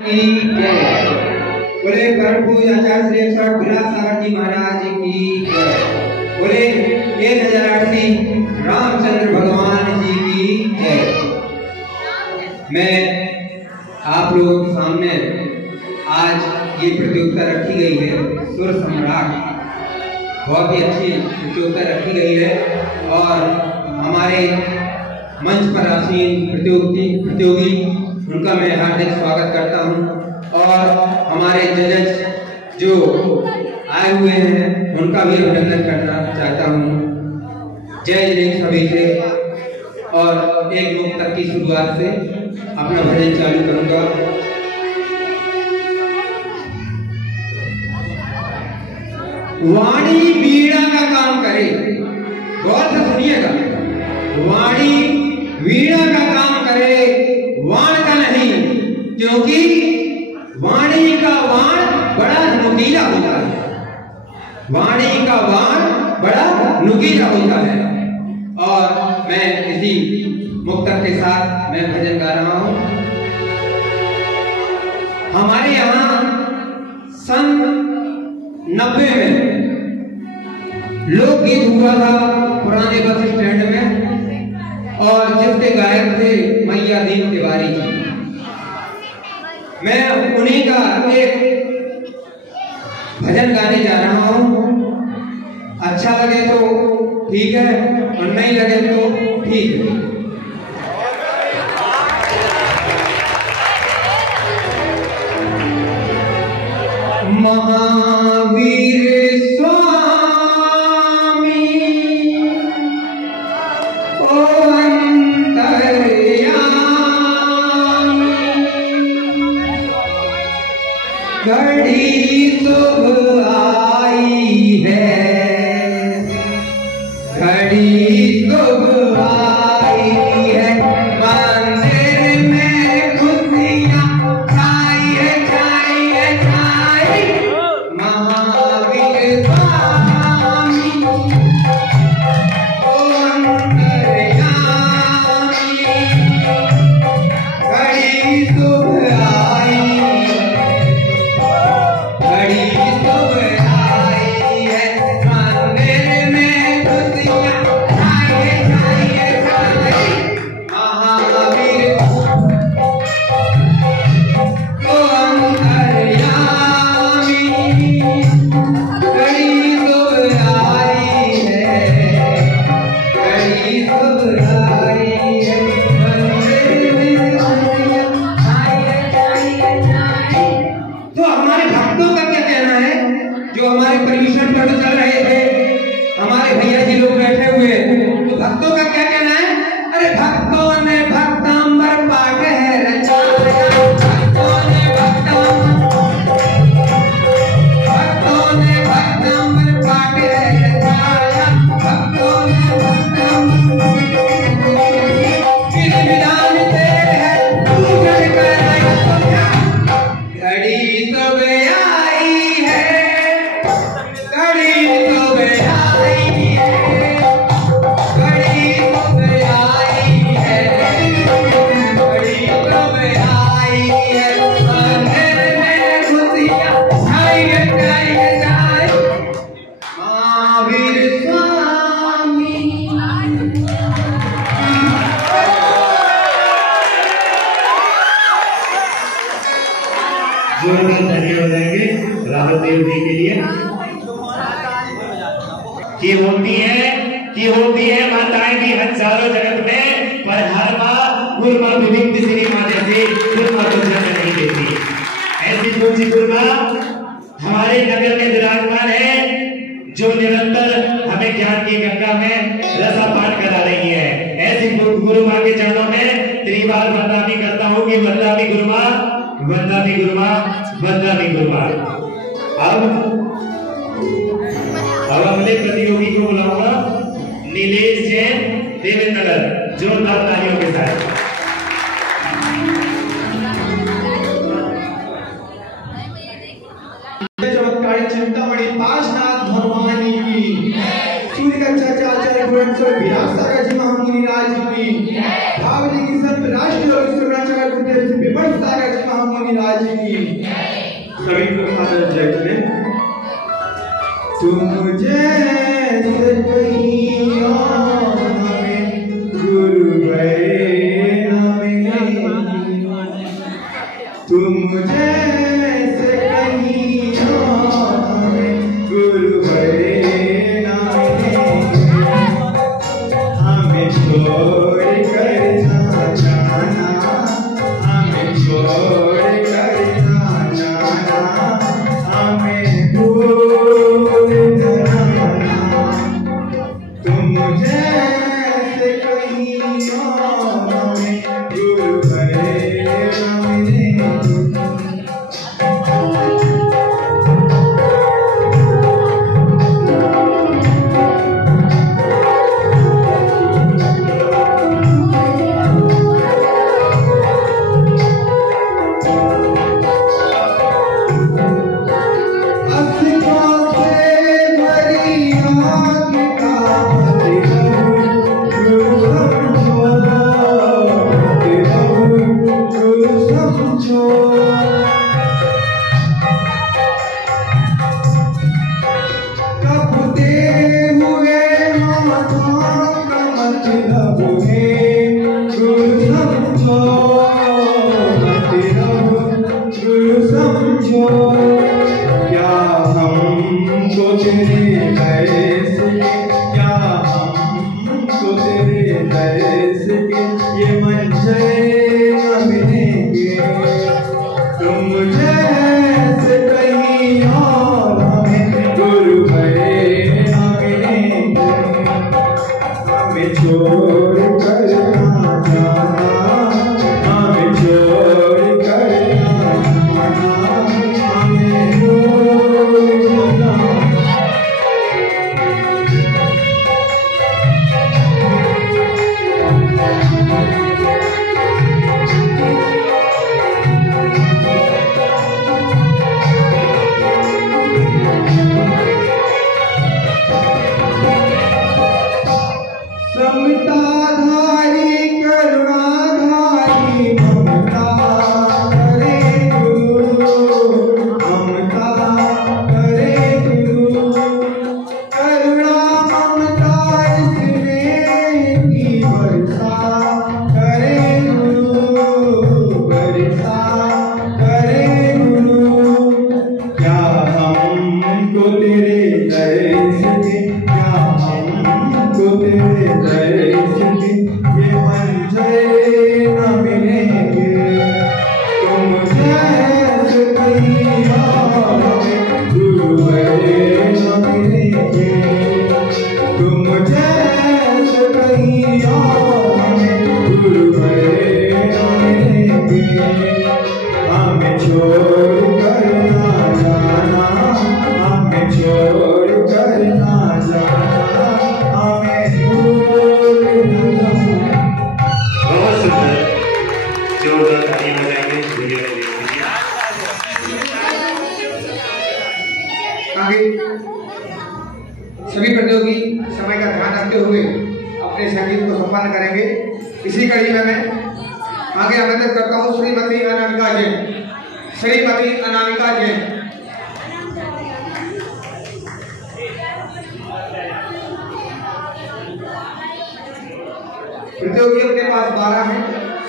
की जय। बोले परम पूज्य आचार्य श्री अक्षर विलास सागर जी महाराज की जय। बोले 1008 रामचंद्र भगवान जी की जय। मैं आप लोगों के सामने आज ये प्रतियोगिता रखी गई है सुर सम्राट, बहुत ही अच्छी प्रतियोगिता रखी गई है और हमारे मंच पर आसीन प्रतियोगी उनका मैं हार्दिक स्वागत करता हूं और हमारे जजेस जो आए हुए हैं उनका भी अभिनंदन करना चाहता हूं। जय जय सभी से। और एक मुक्तक की शुरुआत से अपना भजन चालू करूंगा। वाणी वीणा का काम करे, गौर से सुनिएगा। वाणी वीणा का काम करे, वाण का नहीं, क्योंकि वाणी का वाण बड़ा नुकीला होता है। वाणी का वाण बड़ा नुकीला होता है। और मैं इसी मुक्तक के साथ मैं भजन गा रहा हूं। हमारे यहाँ सन 90 में लोकगीत हुआ था पुराने बस स्टैंड में और जिसके गायक थे मैया दीन तिवारी जी। मैं उन्हीं का एक भजन गाने जा रहा हूं। अच्छा लगे तो ठीक है और नहीं लगे तो ठीक है। महावीर घड़ी शुभ आई है, घड़ी शुभ आई है, मंदिर में खुशियां छाई है, छाई है, छाई। महावीर स्वामी ओ अंतर्यामी, घड़ी शुभ आई परमिशन पर चल रहे थे। हमारे भैया जी लोग बैठे हुए, तो भक्तों का क्या कहना है? अरे भक्तों ने भक्तांबर पाठ है रचाया, भक्तों ने भक्तांबर पाठ है रचाया, भक्तों ने भक्तांबर विधान दे है पूजन कराया। घड़ी तो धन्यवाद देंगे राहुल देव जी के लिए। कि होती है माताएं भी हजारों जगत में, पर हर माँ गुरमा विभिन्न श्री माँ जैसे गुरमा को जन्म नहीं देती। ऐसी तुलसी गुरमा हमारे नगर में विराजमान है, जो निरंतर हमें ज्ञान की गंगा में रसा पाठ करा रही है। ऐसी गुरु माँ के चरणों में त्रिवार वंदना करता हूँ कि वंदना गुरुमा, वंदना गुरुमा, वंदना गुरुमा। अब अगले प्रतियोगी को बुलाऊंगा, नीलेश जैन, देवेंद्र नगर, जोरदार तालियों के साथ। चमत्कारी चिंतामणि पाशनाथ भगवान की, सूर्य का चाचा विलास सागर जी महामुनि राज की, भावनी की संत राष्ट्रीय और विमल सागर जी महामुनि महाविराज की सभी को सादर जय करें। तुम जैसे कहीं और हमें गुरु गए न मिले, तुम जैसे कहीं और हमें गुरु गए न मिले, हमें छोड़ कर ना जाना, हमें छोड़ कर ना जाना, हमें भूल न जाना। तुम जैसे कहीं और हमें गुरु गए न मिले। सभी प्रतियोगी समय का ध्यान रखते हुए अपने संगीत को संपन्न करेंगे। इसी कड़ी में मैं आगे आमंत्रित करता हूँ श्रीमती अनामिका जैन। श्रीमती अनामिका जैन। प्रतियोगी अपने पास 12 हैं।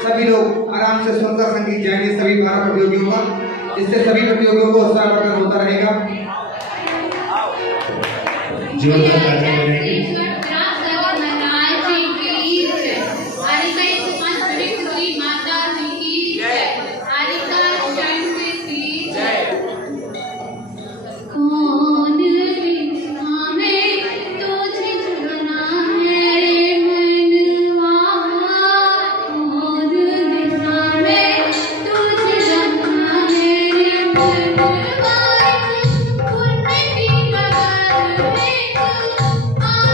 सभी लोग आराम से सुनकर संगीत जाएंगे सभी 12 प्रतियोगियों का। इससे सभी प्रतियोगियों को उत्साह प्रकट होता रहेगा। आ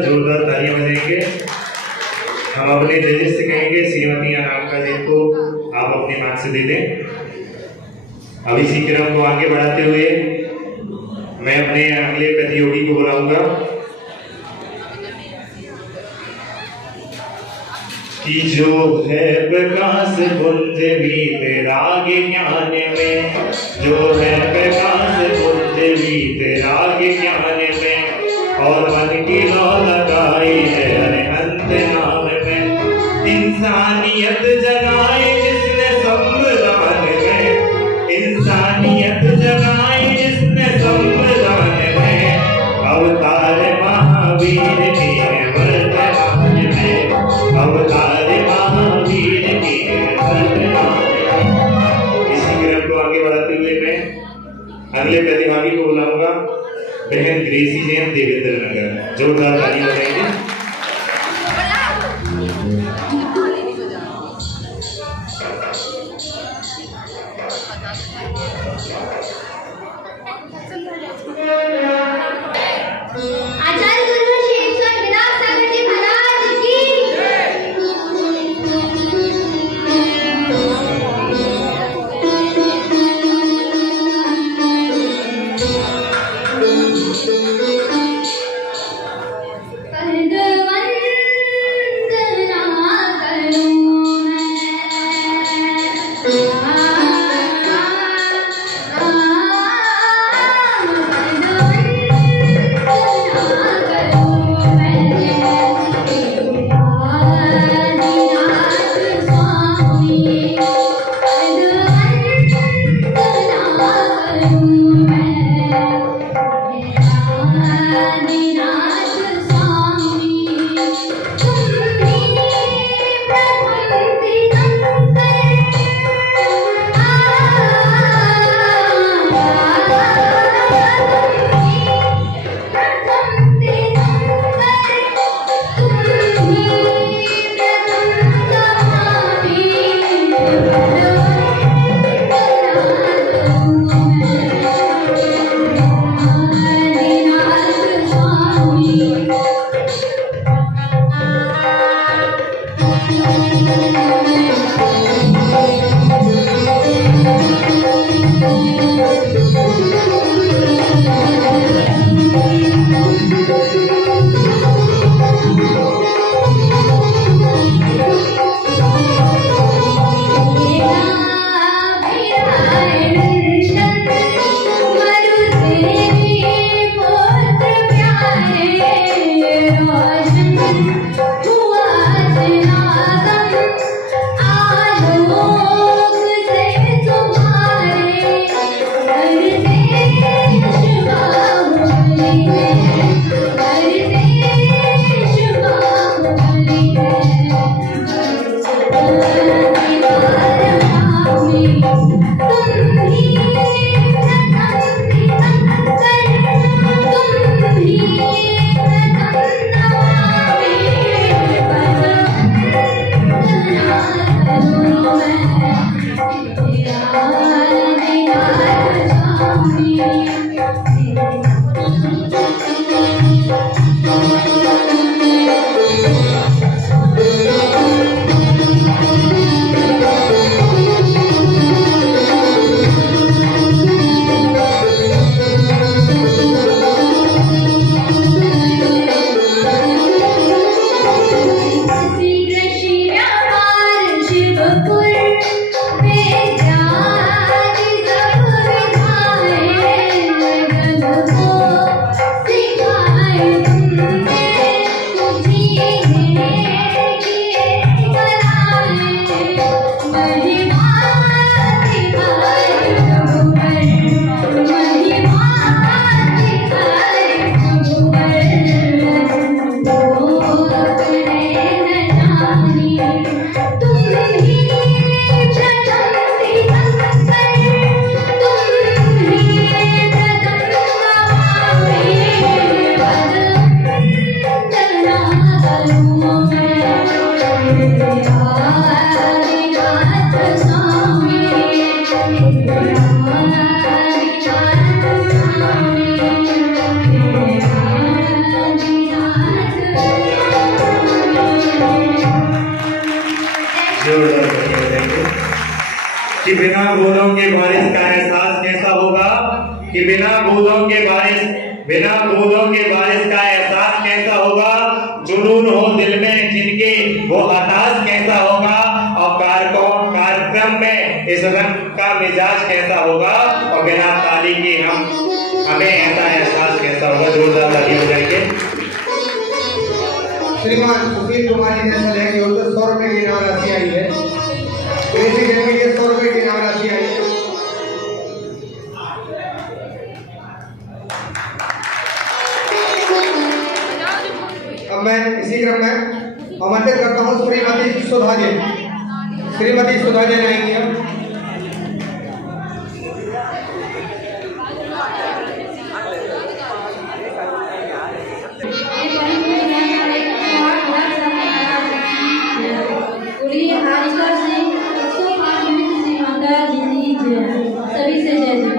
जोरदार तालियां बजाएंगे। हम अपने जजेस से कहेंगे श्रीमती अनामिका जी को आप अपने हाथ से दे दें। अब इसी क्रम को आगे बढ़ाते हुए मैं अपने अगले प्रतियोगी को बुलाऊंगा कि जो है प्रकाश पुंज भी तेरा ज्ञान में, जो है प्रकाश पुंज भी तेरा ज्ञान में, और मन की लौ लगाई है अरिहंत नाम में। इंसानियत जगाए जिसने संविधान में, इंसानियत जगाए जिसने संविधान में, अवतार महावीर के वर्तमान में, अवतार महावीर के वर्तमान में। इसी क्रम को आगे बढ़ाते हुए मैं अगले प्रतिभागी को बुलाऊंगा, बहन ग्रेसी जैन देवेंद्र नगर। जोरदार ताली बजाएंगे। कि बिना बूंदों के बारिश का एहसास कैसा होगा, कि बिना बूंदों के बारिश का एहसास कैसा होगा, जुनून हो दिल में जिनके वो हताश कैसा होगा, और कार्यक्रम में इस रंग का मिजाज कैसा होगा, और बिना ताली के हमें ऐसा एहसास कैसा होगा। जोरदार ताली हो जाएंगे। श्रीमान सुशील कुमार जी ने सलाह की 100 रुपए की इनाम राशि आई है। कृषि के लिए 100 रुपए की इनाम राशि आई है। अब मैं इसी क्रम में आमंत्रित करता हूँ श्रीमती सुधा जी। श्रीमती सुधा जी आएंगी अब। सभी से जय जय।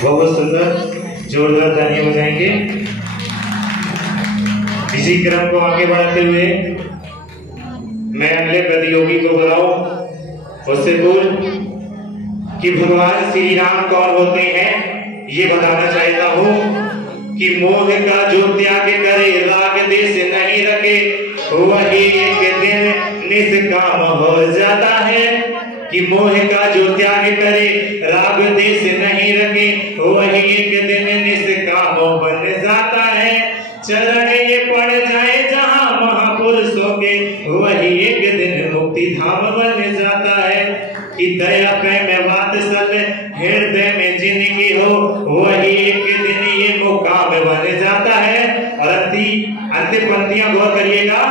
बहुत सुंदर, जोरदार तालियां बजाएंगे। इसी क्रम को आगे बढ़ाते हुए मैं अगले प्रतियोगी को बुलाऊं। उससे पूर्व कि भगवान श्री राम कौन होते हैं ये बताना चाहता हूँ कि मोह का जो त्याग करे, राग देश नहीं रखे, वही एक दिन निष्काम हो जाता है। कि मोह का जो त्याग करे, राग देश नहीं रखे, वही एक दिन निष्काम बन जाता है। चरण ये पड़ जाए जहां महापुरुषों के, वही एक दिन मुक्ति धाम बन जाता है। कि दया प्रेम वात्सल हृदय में जिंदगी हो, वही एक दिन ये मुकाम बन जाता है। और अंतिम पंक्तियां गौर करिएगा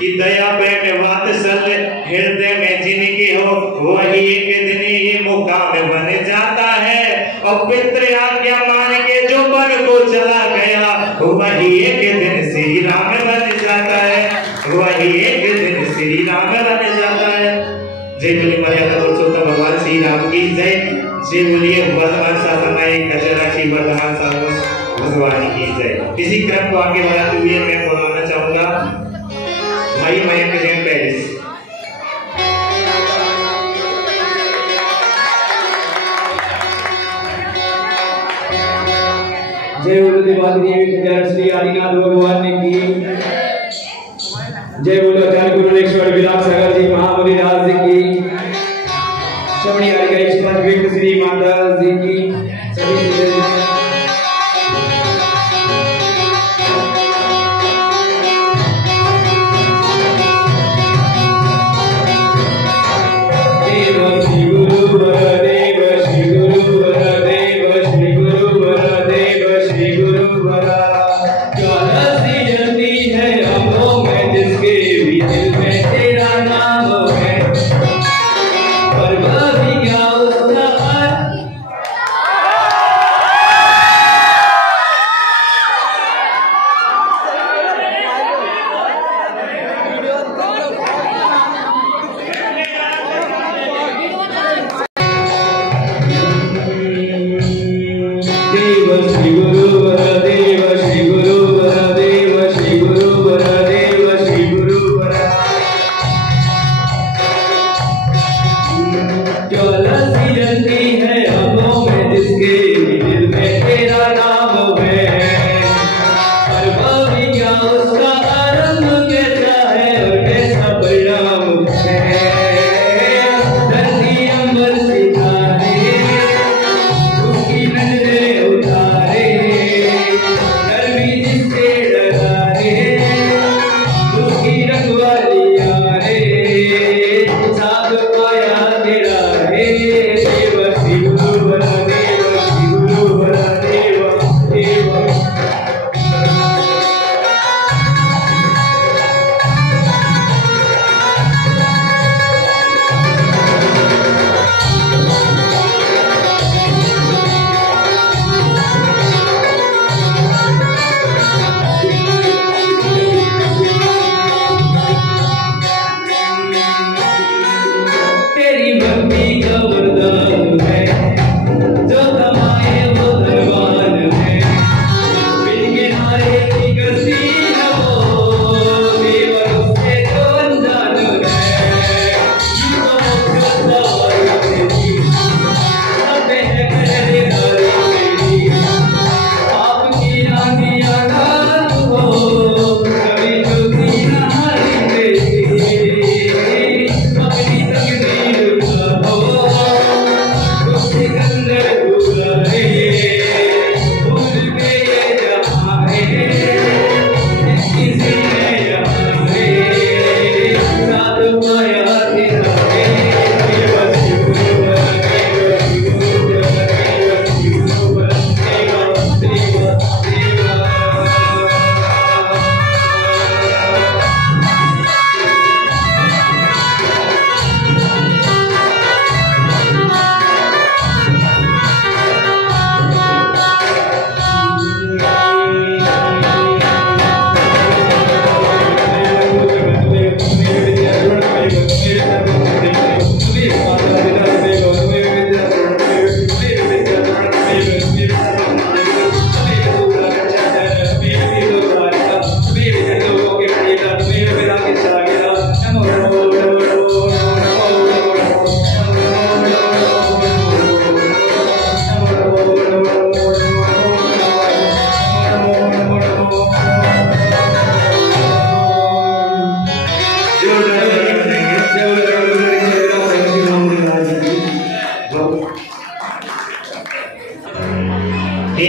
कि दया प्रेम वात्सल हृदय में जिंदगी हो, वही एक दिन ये मुकाम बन जाता है। और पितृ आज्ञा मान के जो वन को चला गया, वही एक दिन श्री राम बन जाता है, वही एक दिन श्री राम बन जाता है। जय बोलिए मर्यादा पुरुषोत्तम भगवान श्री राम की जय। जय बोलिए वर्धमान शासनाई गजराक्षी वर्धमान शासन भगवान की जय। इसी क्रम को आगे बढ़ाते हुए मैं बोलाना चाहूंगा भाई मयंक जैन पेरिस। जय बोलो देवाधिदेव श्री आदिनाथ भगवान की जय। बोलो आचार्य गुरुनेश्वर विलास सागर जी महामुनि दास जी की, श्रवणी हरिगणेश पंच श्री माता जी की सभी।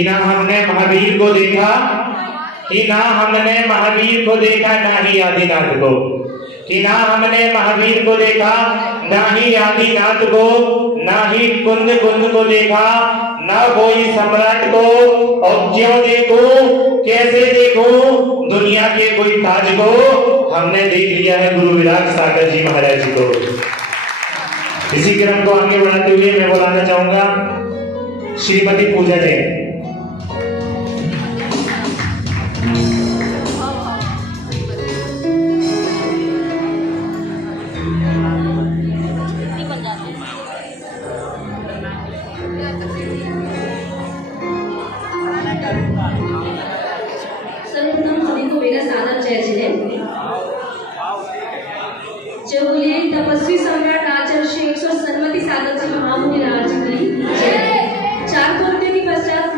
कि ना हमने महावीर को देखा, कि ना हमने महावीर को देखा ना ही आदिनाथ को, कि ना हमने महावीर को देखा ना ही आदिनाथ को, ना ही कुंद कुंद को देखा, ना कोई सम्राट को। और क्यों देखूं, कैसे देखूं, दुनिया के कोई ताज को, हमने देख लिया है गुरु विराग सागर जी महाराज जी को। इसी क्रम को आगे बढ़ाते हुए मैं बुलाना चाहूंगा श्रीमती पूजा जैन। सर्वप्रथम सभी को मेरा सादर जय जय। जो बोलिए तपस्वी सम्राट आचार्य श्री 100 सन्मति सागर जी महामुनि राज की जय। चार पंक्तियों के पश्चात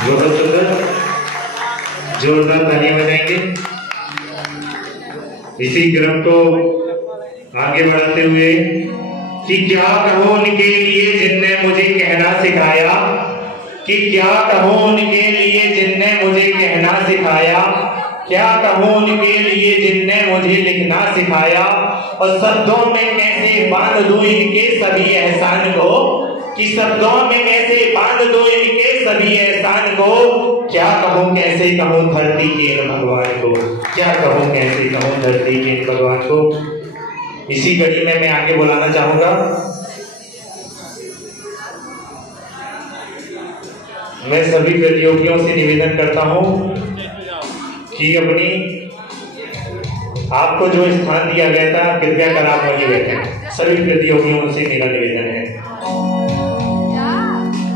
बहुत सुंदर, जोरदार तालियां बजाएंगे। इसी क्रम को आगे बढ़ाते हुए कि क्या कहूं उनके लिए जिनने मुझे कहना सिखाया, कि क्या कहूं उनके लिए जिनने मुझे कहना सिखाया, क्या कहूं उनके लिए जिनने मुझे लिखना सिखाया, और शब्दों में कैसे बांध दूं इनके सभी एहसान को, कि शब्दों में कैसे बांध दूं इनके सभी एहसान को, क्या कहूं कैसे कहूं धरती के इन भगवान को, क्या कहूं कैसे कहूं धरती के इन भगवान को। इसी कड़ी में मैं आगे बुलाना चाहूंगा मैं सभी प्रतियोगियों से निवेदन करता हूं कि अपनी आपको जो स्थान दिया गया था कृपया कर आप वहीं बैठें। सभी प्रतियोगियों से मेरा निवेदन है।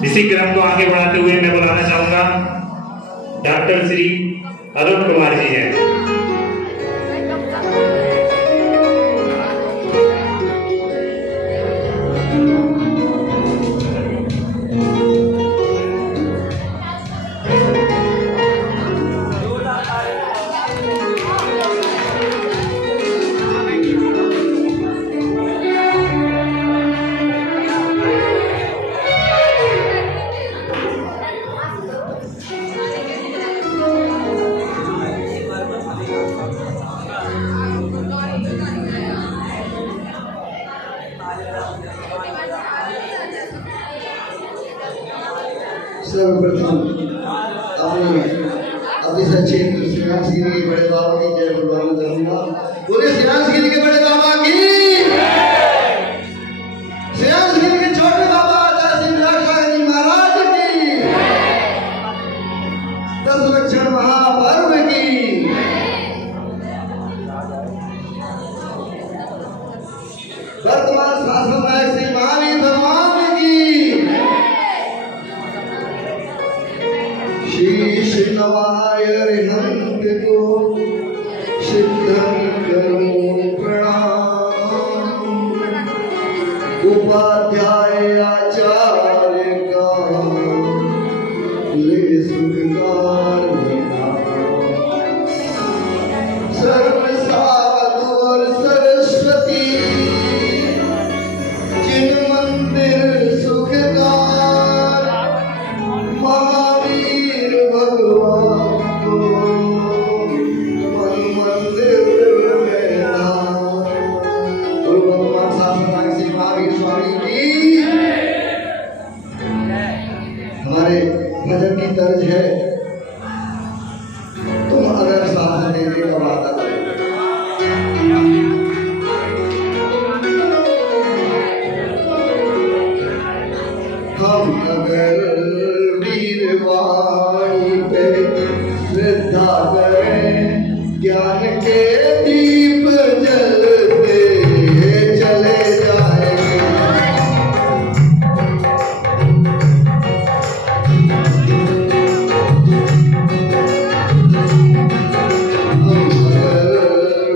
इसी क्रम को आगे बढ़ाते हुए मैं बुलाना चाहूंगा डॉक्टर श्री अरुण कुमार जी हैं। सर्वप्रथम अपने अतिशय क्षेत्र श्रीरामगिरी के बड़े बाबा की जय बोलवाना चाहूंगा। पूरे श्रीरामगिरी के बड़े बाबा की, श्रीरामगिरी के छोटे बाबा आचार्य जी महाराज की, 10 लक्षण महापर्व की, वर्तमान शासन नायक श्री महावीर भगवान की, शीश नवाय हंत को सिद्धं करो प्रणाम, उपाध्याय आचार्य का ले सुखकार सर्व साधु और सरस्वती जिन मंदिर सुखकार महावीर भगवान को मन मंदिर में और भगवान शासन श्री महावीर स्वामी की। हमारे भजन की तर्ज है, तुम अगर साथ देने का वादा करो, हम अगर वीरवाणी पे श्रद्धा करें, ज्ञान के दीप जलते चले जाएंगे। हम अगर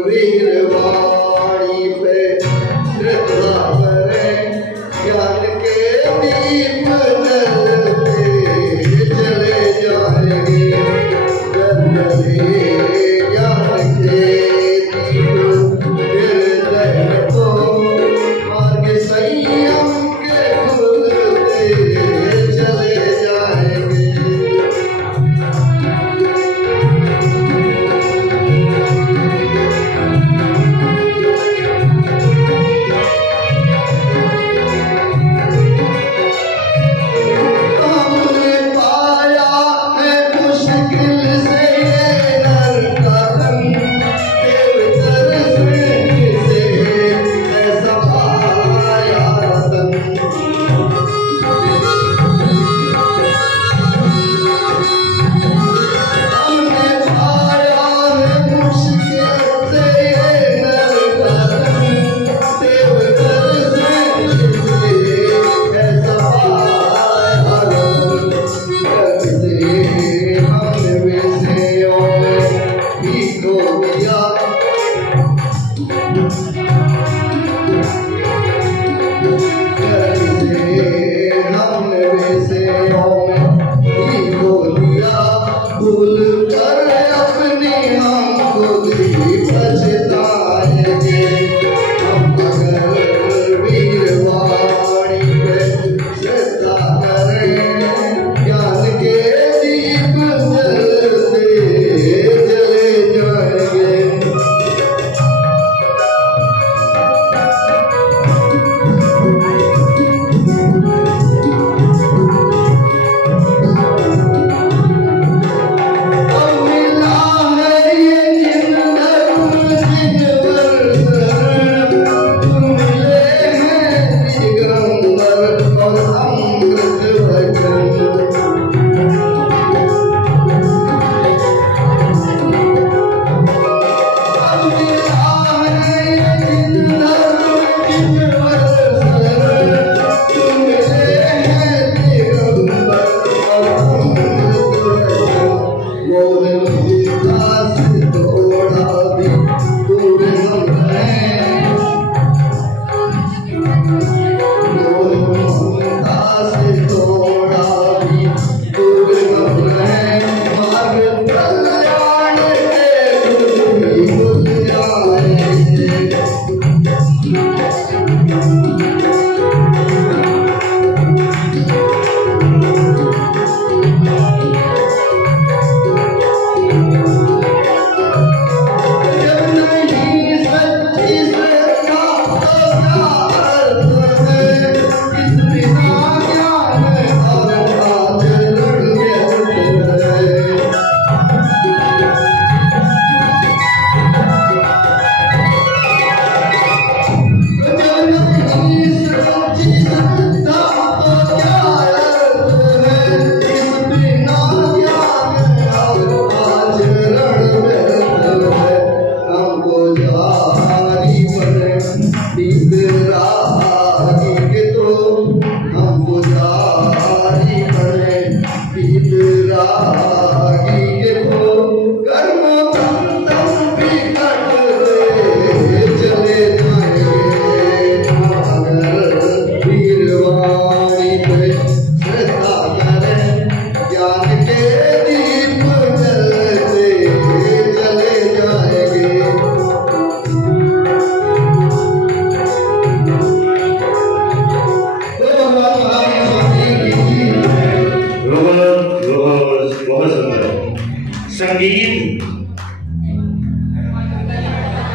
वीरवाणी पे श्रद्धा करें, ज्ञान के दीप जलते चले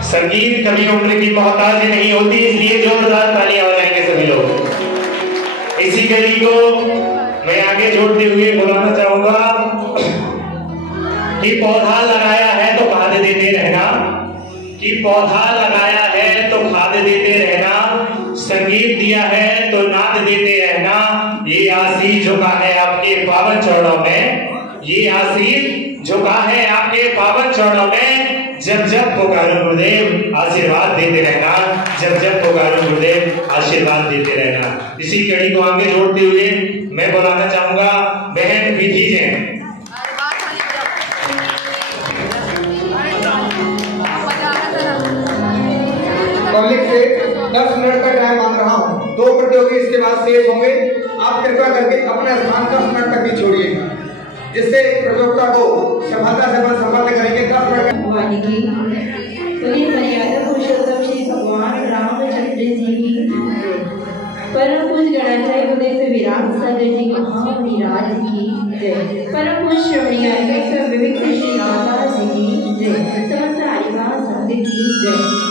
संगीत कभी उम्र की मोहताज नहीं होती, इसलिए जोरदार तालियां बजाएंगे सभी लोग। इसी कड़ी को मैं आगे जोड़ते हुए बुलाना चाहूंगा कि पौधा लगाया है तो खाद देते रहना, कि पौधा लगाया है तो खाद देते रहना, संगीत दिया है तो नाद देते रहना। ये आशीष झुका है आपके पावन चरणों में, ये आशीष झुका है आपके पावन चरणों में। जब जब पुकारो गुरुदेव आशीर्वाद देते रहना, जब जब पुकारो गुरुदेव आशीर्वाद देते रहना। इसी कड़ी को आगे जोड़ते हुए मैं बुलाना चाहूंगा बहन विधि जैन। पब्लिक से 10 मिनट का टाइम मांग रहा हूँ। 2 प्रतियोगी इसके बाद शेष होंगे। आप कृपया करके अपना स्थान 10 मिनट तक ही छोड़िएगा, जिससे प्रतियोगिता को सफलता से संपन्न करेंगे। 10 मिनट भगवान की पुनीत मर्यादा पुरुषोत्तम श्री भगवान रामचंद्र जी की परम पूज गणाचार्य उदय विराट सागर जी महाविराज की जय। परम पूज श्रवणीय विविध श्री रामदास जी की जय। समस्त हरिवास संघ की जय।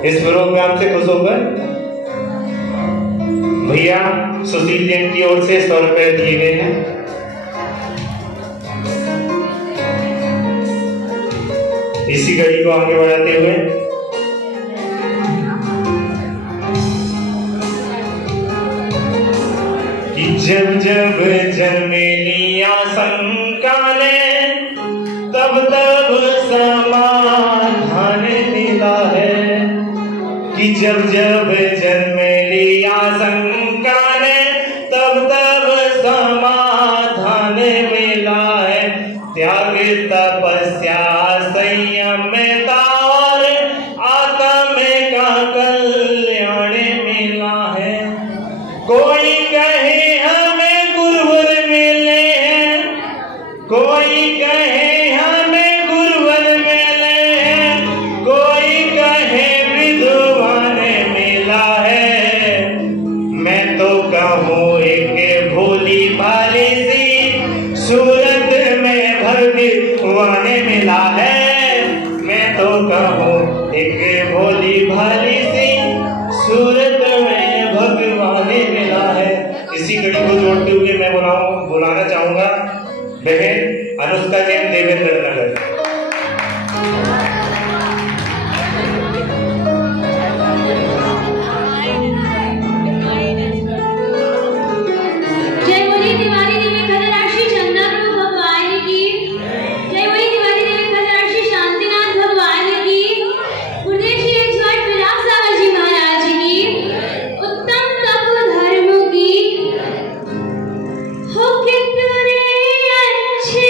इस प्रोग्राम से खुश होकर भैया सुशील जैन की ओर से 100 रुपए दिए गए हैं। इसी घड़ी को आगे बढ़ाते हुए कि जब जब जन्मेली आशंका ने तब तब समाधान मिला है, कि जब जब जन्मेली आशंका ने तब तब समाधान मिला है। त्याग तपस्या संयमता और आत्म का कल्याण मिला है। कोई कहे हमें गुरुवर मिले हैं, कोई कहे हमें गुरुवर मिले हैं, कोई कहे विद्वान मिला है। मैं तो कहूँ एक भोली भाली सी सूरत में भगवान मिला है। मैं तो कहूँ एक भोली भाली सी सूरत में भगवान मिला है। इसी कड़ी को जोड़ते हुए मैं बुलाना चाहूंगा बहन अनुष्का जैन देवेंद्र नगर। हो कितने अच्छे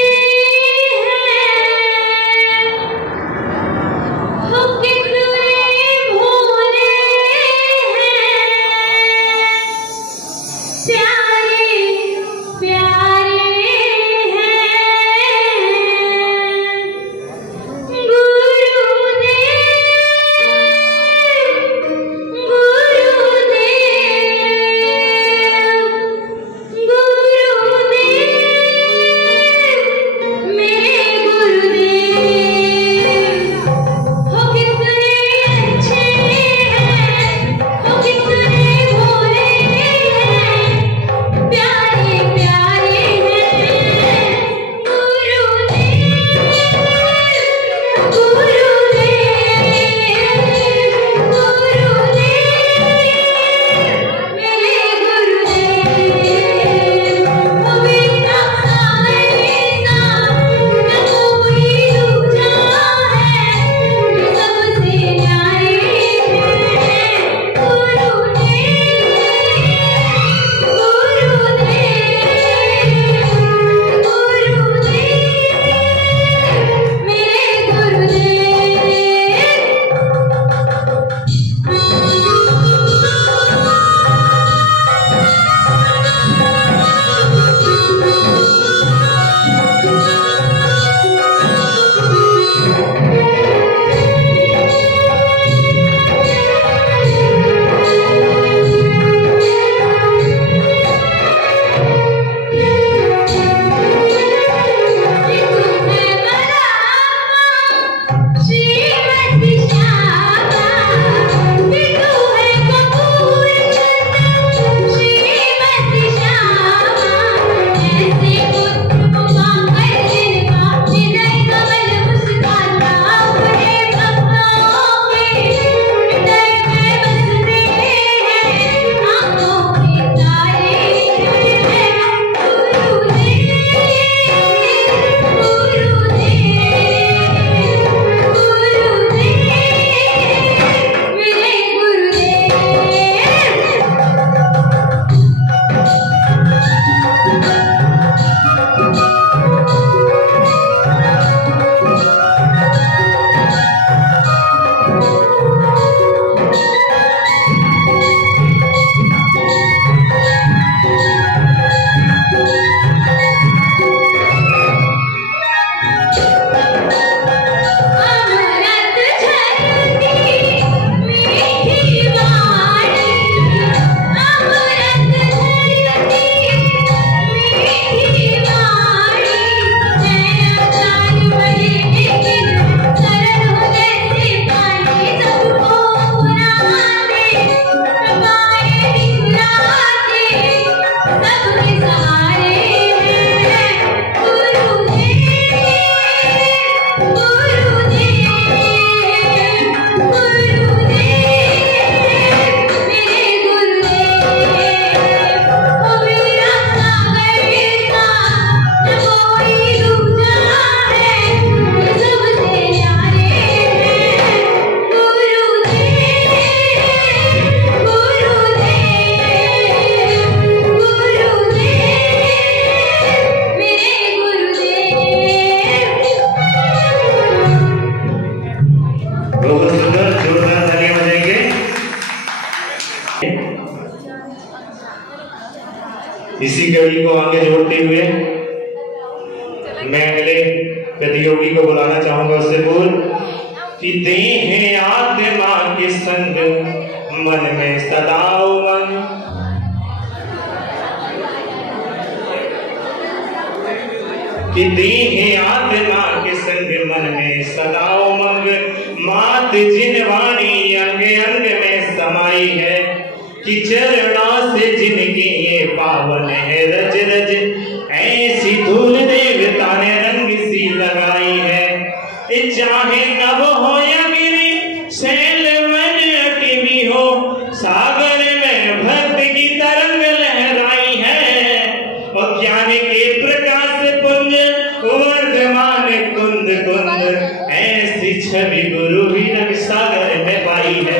बहुत सुंदर, जोरदार तालियां बजाएंगे। इसी कड़ी को आगे जोड़ते हुए मैं अगले प्रतियोगी को बुलाना चाहूंगा। उससे पूर्व कि देह आत्मा के संग मन में सदाओ मन, कि देह आत्मा के संग मन में सदाओ मंग, मात जिनवाणी अंग अंग में समाई है, कि चरणों से जिनके ये पावन है रज रज, ऐसी धूल देवता ने रंग सी लगाई है। चाहे नभ हो या गिरी शैल मन अटवी हो, सागर में भक्त की तरंग लहराई है। और ज्ञान के प्रकाश पुंज वर्धमान कुंद कुंद, ऐसी छवि गुरु भी रंग सागर में पाई है,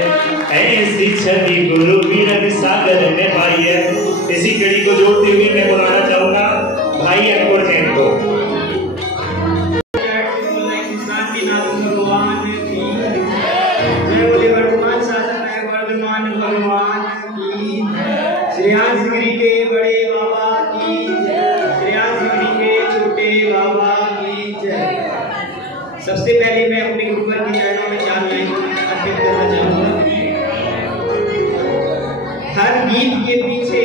ऐसी छवि गुरु भी रंग सागर में पाई है। इसी कड़ी को जोड़ते हुए मैं बुलाना चाहूंगा भाई अंकुर जैन को। श्रेयांसगिरी के बड़े बाबा की जय, श्रेयांसगिरी के छोटे बाबा की जय। सबसे पहले मैं अपने गुरुवर के चरणों में 4 लाइन अर्पित करना चाहूंगा। हर गीत के पीछे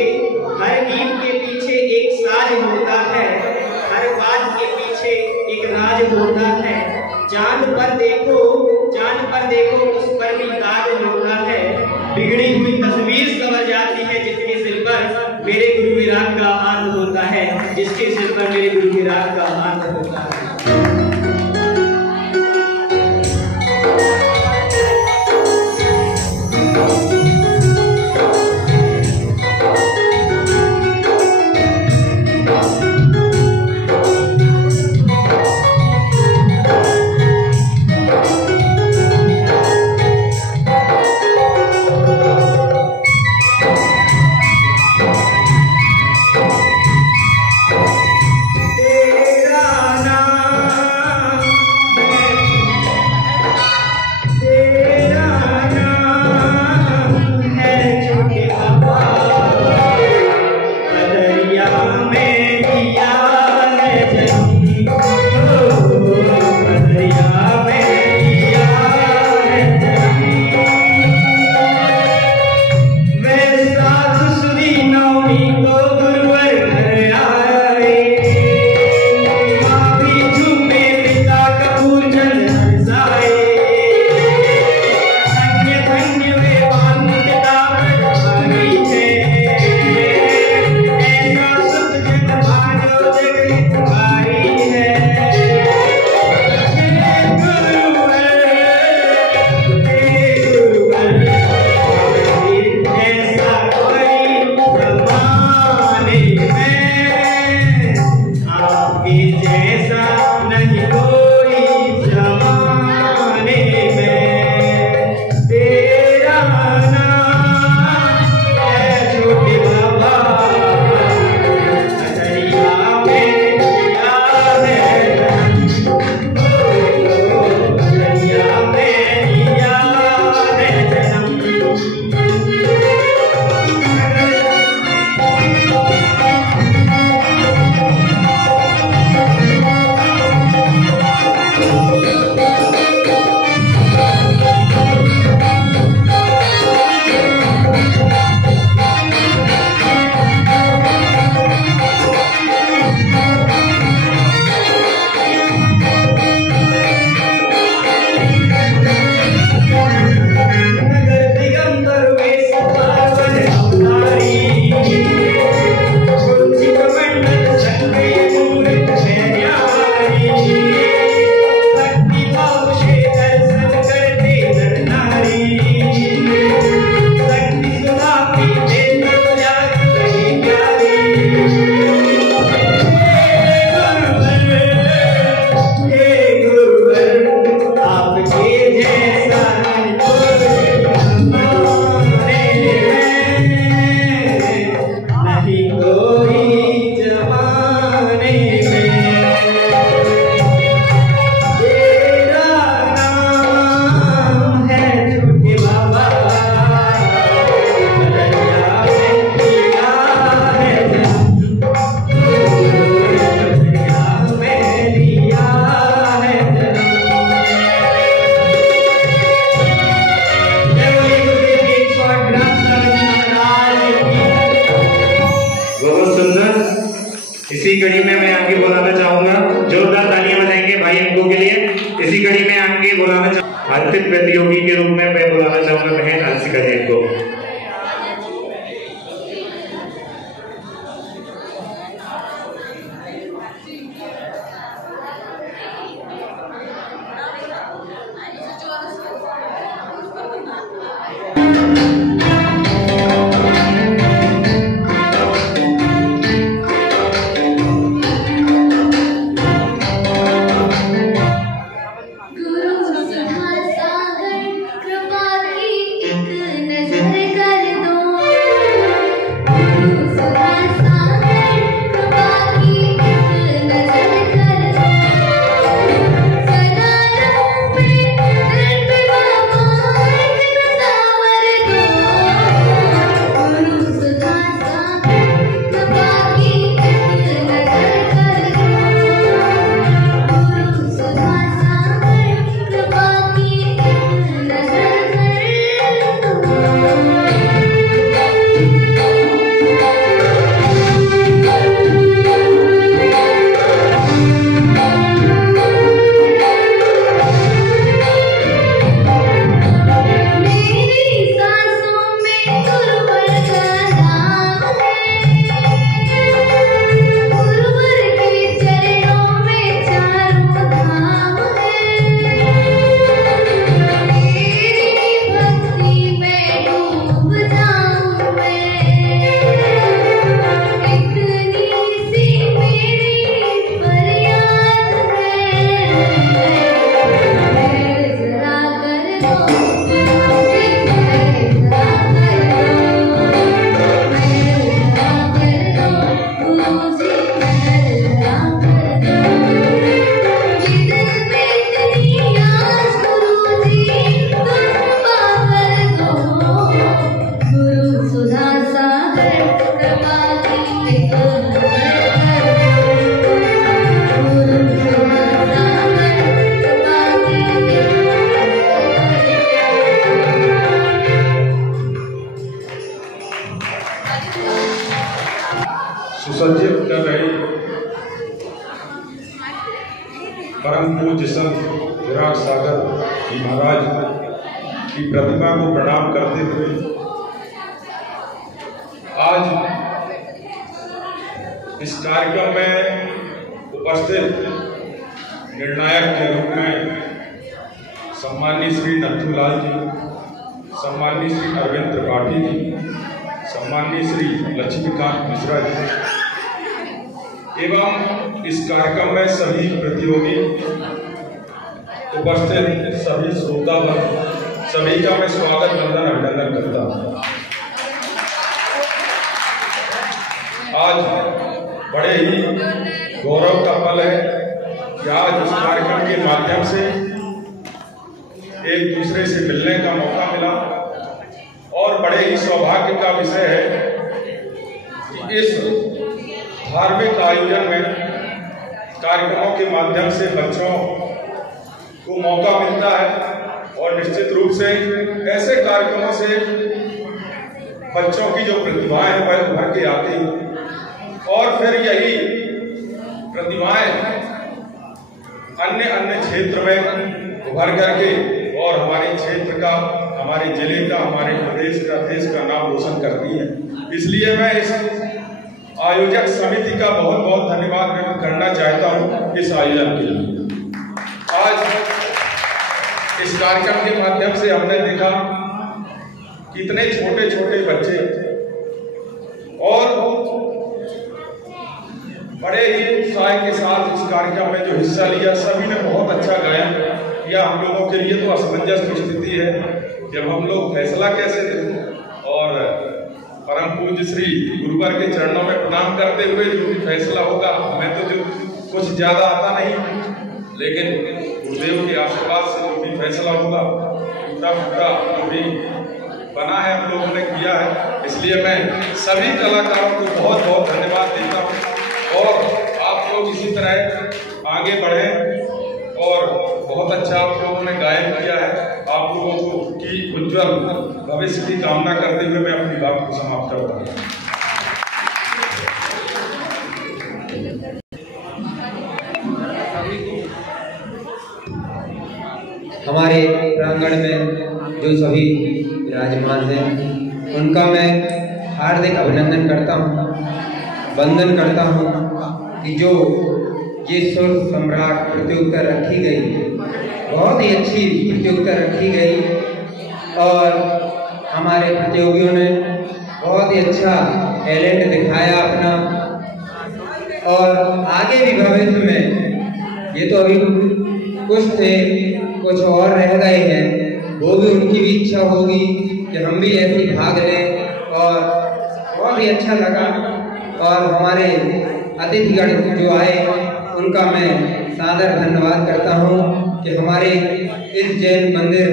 एक साज होता है, हर बात के पीछे एक राज होता है। चांद पर देखो उस पर भी ताज होता है। बिगड़ी हुई तस्वीर समझ आती है जिसके सिर पर मेरे गुरु विराग का हाथ होता है, जिसके सिर पर मेरे गुरु विराग का हाथ होता है। तेरा कड़ी में मैं आगे बुलाना चाहूंगा, जोरदार तालियां बजाएंगे भाई इनको के लिए। इसी कड़ी में आगे बुलाना आर्थिक प्रतियोगी के रूप में मैं बुलाना चाहूंगा बहन आंशिका जैन को। सुसज्जित कर रहे परम पूज्य संत विराट सागर जी महाराज की प्रतिमा को प्रणाम करते हुए आज इस कार्यक्रम में उपस्थित निर्णायक के रूप में सम्माननीय श्री नथुलाल जी, सम्माननीय श्री अरविंद त्रिपाठी जी, सम्माननीय श्री लक्ष्मीकांत मिश्रा जी एवं इस कार्यक्रम में सभी प्रतियोगी उपस्थित सभी श्रोतागण सभी का मैं स्वागत वंदन अभिनंदन करता हूँ। आज बड़े ही गौरव का पल है कि आज इस कार्यक्रम के माध्यम से एक दूसरे से मिलने का मौका मिला और बड़े ही सौभाग्य का विषय है कि इस धार्मिक आयोजन में कार्यक्रमों के माध्यम से बच्चों को मौका मिलता है और निश्चित रूप से ऐसे कार्यक्रमों से बच्चों की जो प्रतिभाएं हैं उभर के आती हैं और फिर यही प्रतिभाएं अन्य अन्य क्षेत्र में उभर करके और हमारे क्षेत्र का, हमारे जिले का, हमारे प्रदेश का, देश का नाम रोशन करती है। इसलिए मैं इस आयोजक समिति का बहुत बहुत धन्यवाद व्यक्त करना चाहता हूं इस आयोजन के लिए। आज इस कार्यक्रम के माध्यम से हमने देखा कितने छोटे छोटे बच्चे और बड़े ही उत्साह के साथ इस कार्यक्रम में जो हिस्सा लिया, सभी ने बहुत अच्छा गाया। यह हम लोगों के लिए तो असमंजस की स्थिति है जब हम लोग फैसला कैसे दें और परम पूज्य श्री गुरुवर के चरणों में प्रणाम करते हुए जो भी फैसला होगा, मैं तो जो कुछ ज्यादा आता नहीं, लेकिन गुरुदेव के आशीर्वाद से जो भी फैसला होगा टूटा फूटा जो भी बना है हम लोगों ने किया है। इसलिए मैं सभी कलाकारों को बहुत बहुत धन्यवाद देता हूँ और आप लोग इसी तरह आगे बढ़ें और बहुत अच्छा आप लोगों ने गायन किया है। आप लोगों को की उज्जवल भविष्य की कामना करते हुए मैं अपनी बात को समाप्त करता हूँ। हमारे प्रांगण में जो सभी विराजमान हैं उनका मैं हार्दिक अभिनंदन करता हूँ, वंदन करता हूँ कि जो ये सुर सम्राट प्रतियोगिता रखी गई, बहुत ही अच्छी प्रतियोगिता रखी गई और हमारे प्रतियोगियों ने बहुत ही अच्छा टैलेंट दिखाया अपना। और आगे भी भविष्य में, ये तो अभी कुछ थे, कुछ और रह गए हैं, वो भी उनकी भी इच्छा होगी कि हम भी ऐसे भाग लें। और बहुत ही अच्छा लगा। और हमारे अतिथिगण जो आए उनका मैं सादर धन्यवाद करता हूँ कि हमारे इस जैन मंदिर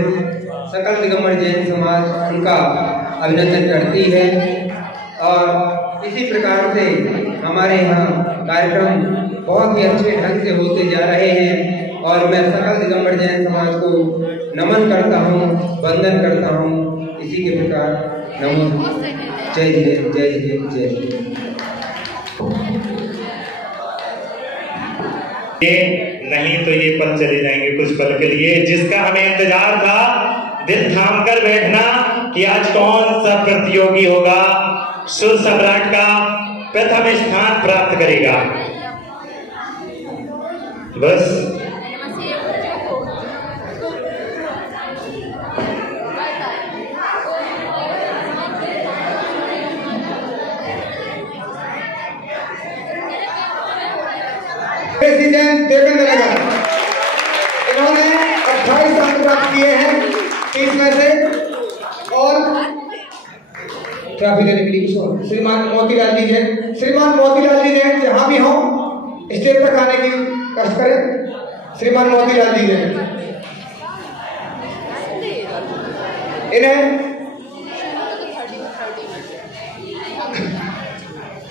सकल दिगंबर जैन समाज उनका अभिनंदन करती है। और इसी प्रकार से हमारे यहाँ कार्यक्रम बहुत ही अच्छे ढंग से होते जा रहे हैं और मैं सकल दिगंबर जैन समाज को नमन करता हूँ, वंदन करता हूँ। इसी के प्रकार नमो। जय जय जय जय जय। नहीं तो ये पल चले जाएंगे कुछ पल के लिए, जिसका हमें इंतजार था। दिल थाम कर बैठना कि आज कौन सा प्रतियोगी होगा, सुर सम्राट का प्रथम स्थान प्राप्त करेगा। बस प्रेसिडेंट देवेंद्र नगर, इन्होंने 28 अंक प्राप्त किए हैं 30 में से। और ट्रॉफी देने के लिए श्रीमान मोतीलाल जी हैं। श्रीमान मोतीलाल जी ने जहां भी हो स्टेज तक आने की कष्ट करें। श्रीमान मोतीलाल जी ने इन्हें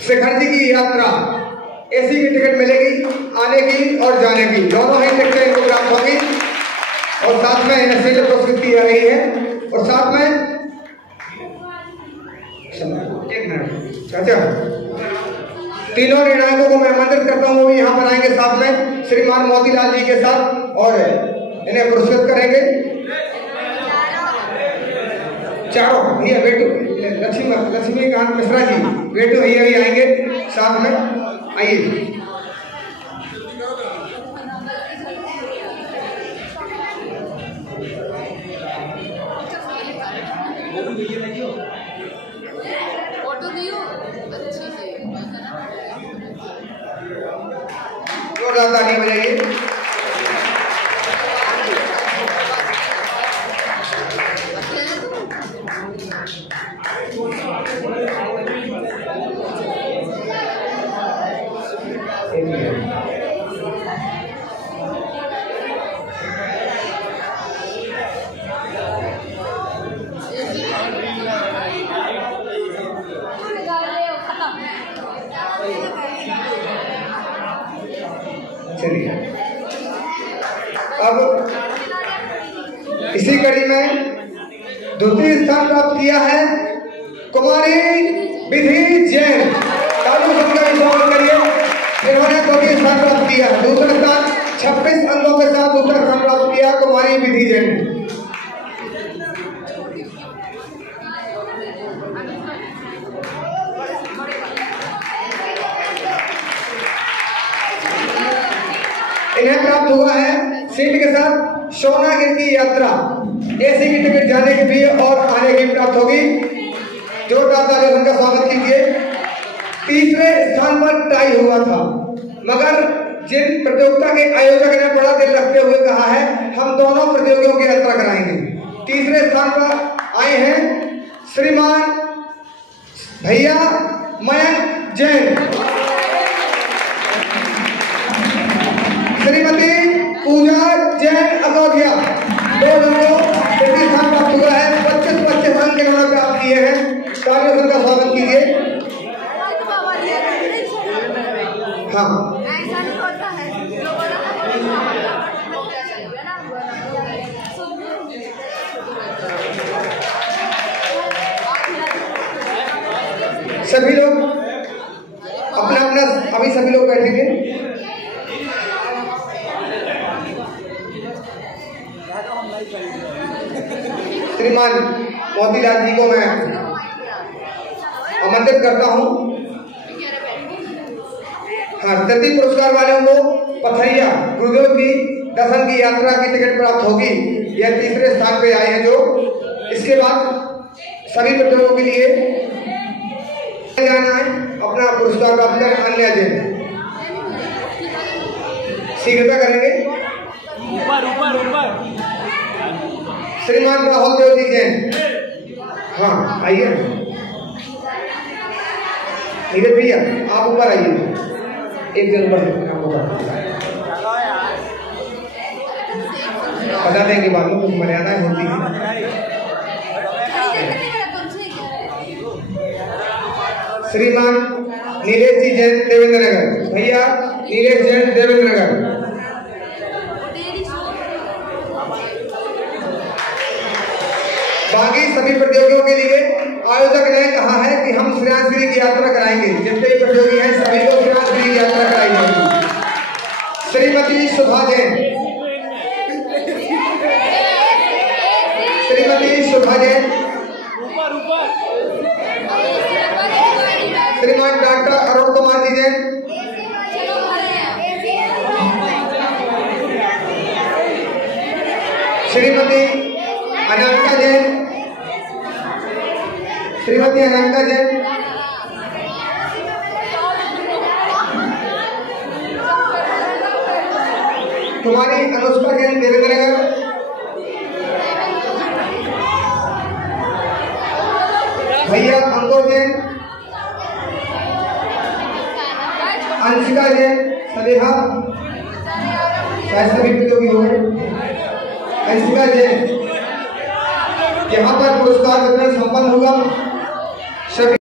शेखर जी की यात्रा एसी की टिकट मिलेगी, आने की और जाने की, दोनों ही टिकटें उपलब्ध होगी। और साथ में इन्हें सीट पुरस्कृत की जा रही है। और साथ में एक मिनट चाचा, तीनों निर्णायकों को मैं आमंत्रित करता हूँ, वो भी यहाँ पर आएंगे साथ में श्रीमान मोतीलाल जी के साथ और इन्हें पुरस्कृत करेंगे। चारों भैया बेटू, लक्ष्मीकांत मिश्रा जी बेटू भैया भी आएंगे साथ में। आइए जोरदार ताली बजाइए। चलिए अब इसी कड़ी में द्वितीय स्थान प्राप्त किया है कुमारी विधि जैन। स्वागत करिए। इन्होंने द्वितीय स्थान प्राप्त किया। दूसरा स्थान 26 अंकों के साथ दूसरा स्थान प्राप्त किया कुमारी विधि जैन। इन्हें प्राप्त हुआ है सीट के साथ सोनागिर की यात्रा, एसी की टिकट जाने की भी और आने की प्राप्त होगी। जोरदार तालियों से उनका स्वागत कीजिए। तीसरे स्थान पर टाई हुआ था, मगर जिन प्रतियोगिता के आयोजक ने बड़ा दिल रखते हुए कहा है हम दोनों प्रतियोगियों की यात्रा कराएंगे। तीसरे स्थान पर आए हैं श्रीमान भैया मयंक जैन, श्रीमती पूजा जैन अकोटिया। दो लोगों तृतीय स्थान प्राप्त हुआ है। 25 अंक इन्होंने प्राप्त किए हैं। तालियों से उनका स्वागत कीजिए। हाँ सभी लोग अपना अपना, अभी सभी लोग बैठेंगे। श्रीमान मोतीलाल जी को मैं आमंत्रित करता हूँ। हाँ, तृतीय पुरस्कार वालों को पथरिया गुरुदेव की दर्शन की यात्रा की टिकट प्राप्त होगी। यह तीसरे स्थान पे आए हैं जो। इसके बाद सभी प्रतियोगियों के लिए जाना है अपना पुरस्कार प्राप्त कर अन्य अजय शीघ्रता करेंगे। श्रीमान राहुल देव जी जैन, हाँ आइए नीरज भैया आप ऊपर आइए, एक जन बता देंगे बाद में, कुछ मर्यादाएं होती हैं। श्रीमान नीलेश जी जैन देवेंद्र नगर, भैया नीलेश जैन देवेंद्र नगर। बाकी सभी प्रतियोगियों के लिए आयोजक ने कहा है कि हम श्रेयांश्री की यात्रा कराएंगे। जितने भी प्रतियोगी हैं सभी को श्रेयांश्री की यात्रा कराई जाएगी। श्रीमती सुधा जैन, श्रीमती सुधा जैन, श्रीमान डॉक्टर अरुण कुमार जी जैन, श्रीमती अनामिका जैन, श्रीमती अनामिका जैन, कुमारी अनुष्का जैन देवेंद्र नगर, भैया अंकुर जैन, अंशिका जैन सदेहा, सभी प्रतियोगी हो गए। अंशिका जैन, यहाँ पर पुरस्कार वितरण संपन्न होगा।